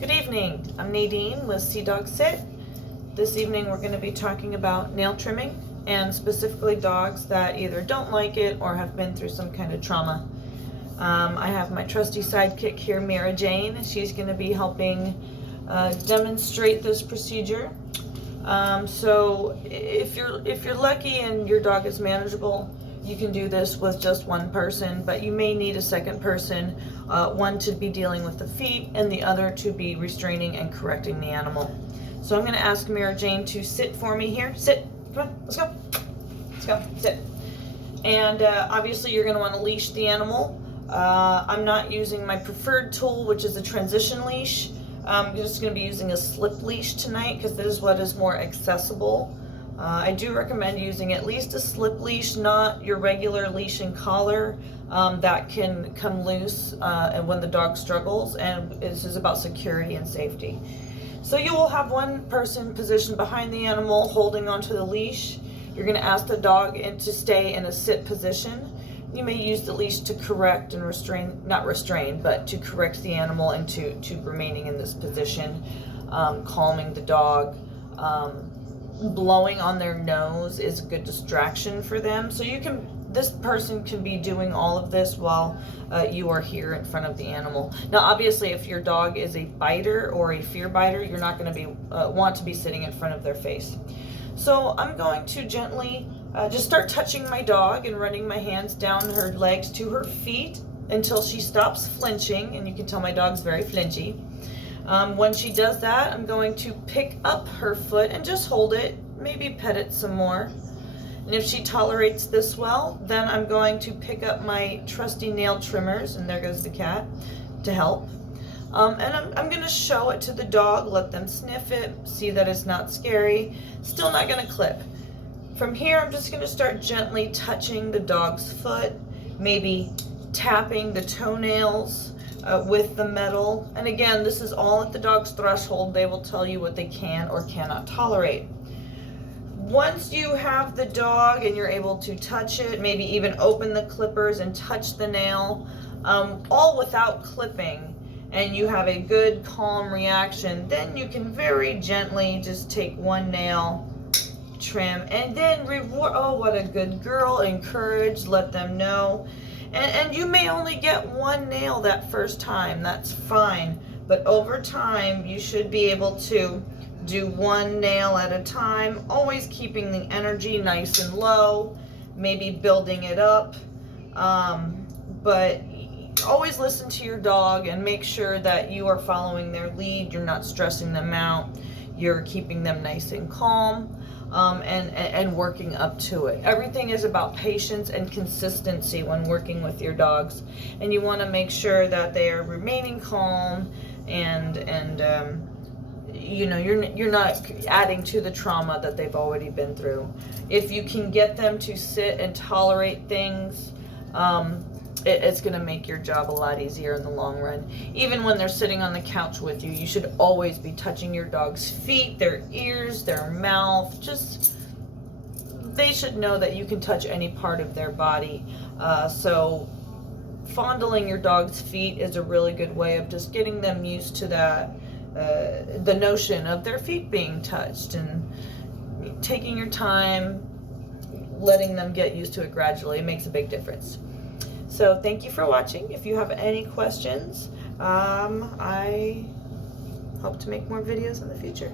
Good evening, I'm Nadine with Sea Dog Sit. This evening we're going to be talking about nail trimming and specifically dogs that either don't like it or have been through some kind of trauma. I have my trusty sidekick here, Mara Jane. She's going to be helping demonstrate this procedure. So if you're lucky and your dog is manageable, you can do this with just one person, but you may need a second person, one to be dealing with the feet and the other to be restraining and correcting the animal. So I'm going to ask Mara Jane to sit for me here. Sit. Come on, let's go. Let's go. Sit. And obviously you're going to want to leash the animal. I'm not using my preferred tool, which is a transition leash. I'm just going to be using a slip leash tonight because this is what is more accessible. I do recommend using at least a slip leash, not your regular leash and collar that can come loose and when the dog struggles, and this is about security and safety. So you will have one person positioned behind the animal holding onto the leash. You're going to ask the dog to stay in a sit position. You may use the leash to correct and restrain, not restrain, but to correct the animal into remaining in this position, calming the dog. Blowing on their nose is a good distraction for them. So this person can be doing all of this while you are here in front of the animal. Now, obviously, if your dog is a biter or a fear biter, you're not going to want to be sitting in front of their face. So I'm going to gently just start touching my dog and running my hands down her legs to her feet until she stops flinching, and you can tell my dog's very flinchy. When she does that, I'm going to pick up her foot and just hold it, maybe pet it some more. And if she tolerates this well, then I'm going to pick up my trusty nail trimmers, and there goes the cat, to help. And I'm going to show it to the dog, let them sniff it, see that it's not scary. Still not going to clip. From here, I'm just going to start gently touching the dog's foot, maybe tapping the toenails with the metal. And again, this is all at the dog's threshold. They will tell you what they can or cannot tolerate. Once you have the dog and you're able to touch it, maybe even open the clippers and touch the nail, all without clipping, and you have a good calm reaction, then you can very gently just take one nail, trim, and then reward. Oh, what a good girl. Encourage, let them know. And you may only get one nail that first time, that's fine. But over time, you should be able to do one nail at a time, always keeping the energy nice and low, maybe building it up. But always listen to your dog and make sure that you are following their lead, you're not stressing them out, you're keeping them nice and calm. And working up to it. Everything is about patience and consistency when working with your dogs, and you want to make sure that they are remaining calm and you know, you're not adding to the trauma that they've already been through. If you can get them to sit and tolerate things, it's going to make your job a lot easier in the long run. Even when they're sitting on the couch with you, you should always be touching your dog's feet, their ears, their mouth. Just, they should know that you can touch any part of their body. So fondling your dog's feet is a really good way of just getting them used to that, the notion of their feet being touched, and taking your time, letting them get used to it gradually. It makes a big difference. So thank you for watching. If you have any questions, I hope to make more videos in the future.